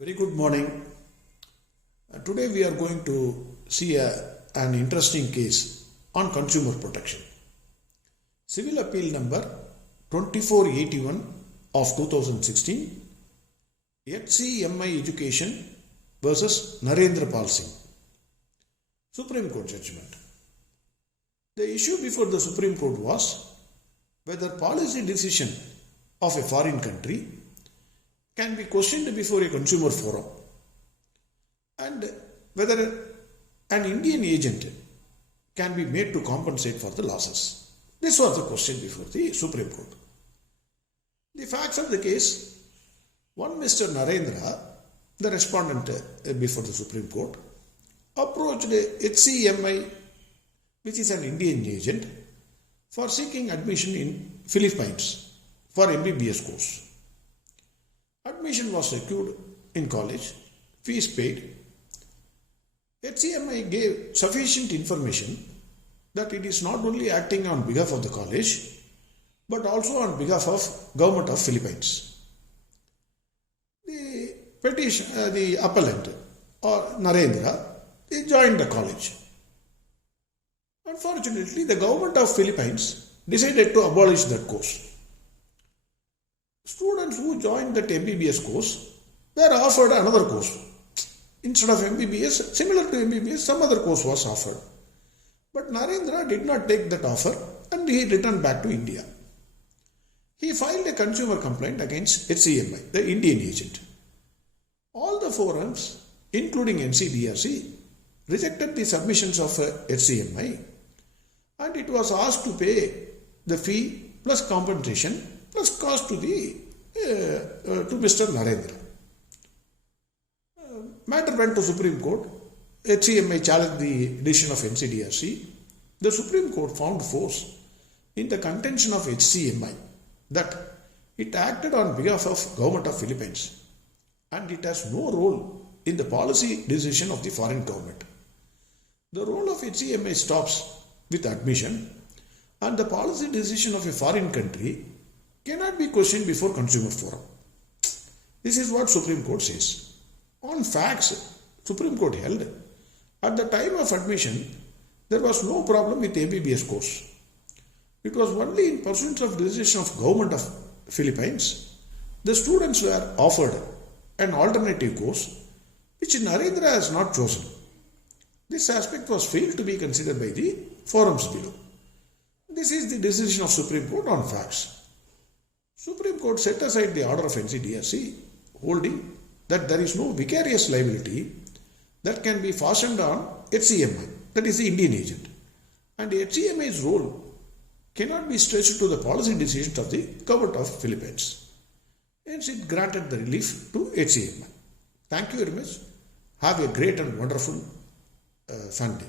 Very good morning. Today we are going to see an interesting case on consumer protection. Civil Appeal number 2481 of 2016, HCMI Education versus Narendra Pal Singh. Supreme Court judgment. The issue before the Supreme Court was whether policy decision of a foreign country can be questioned before a consumer forum and whether an Indian agent can be made to compensate for the losses. This was the question before the Supreme Court. The facts of the case: one Mr. Narendra, the respondent before the Supreme Court, approached HCMI, which is an Indian agent, for seeking admission in Philippines for MBBS course. Admission was secured in college, fees paid. HCMI gave sufficient information that it is not only acting on behalf of the college but also on behalf of government of Philippines. The appellant or Narendra, he joined the college. Unfortunately, the government of Philippines decided to abolish that course. Students who joined that MBBS course were offered another course. Instead of MBBS, similar to MBBS, some other course was offered. But Narendra did not take that offer and he returned back to India. He filed a consumer complaint against HCMI, the Indian agent. All the forums, including NCDRC, rejected the submissions of HCMI and it was asked to pay the fee plus compensation plus cost to Mr. Narendra. Matter went to Supreme Court. HCMI challenged the decision of NCDRC. The Supreme Court found force in the contention of HCMI that it acted on behalf of Government of Philippines and it has no role in the policy decision of the foreign government. The role of HCMI stops with admission and the policy decision of a foreign country cannot be questioned before consumer forum. This is what Supreme Court says. On facts, Supreme Court held, at the time of admission, there was no problem with MBBS course. It was only in pursuance of decision of Government of Philippines, the students were offered an alternative course which Narendra has not chosen. This aspect was failed to be considered by the forums below. This is the decision of Supreme Court on facts. Supreme Court set aside the order of NCDRC, holding that there is no vicarious liability that can be fastened on HCMI, that is the Indian agent, and HCMI's role cannot be stretched to the policy decisions of the government of Philippines. Hence, it granted the relief to HCMI. Thank you very much. Have a great and wonderful Sunday.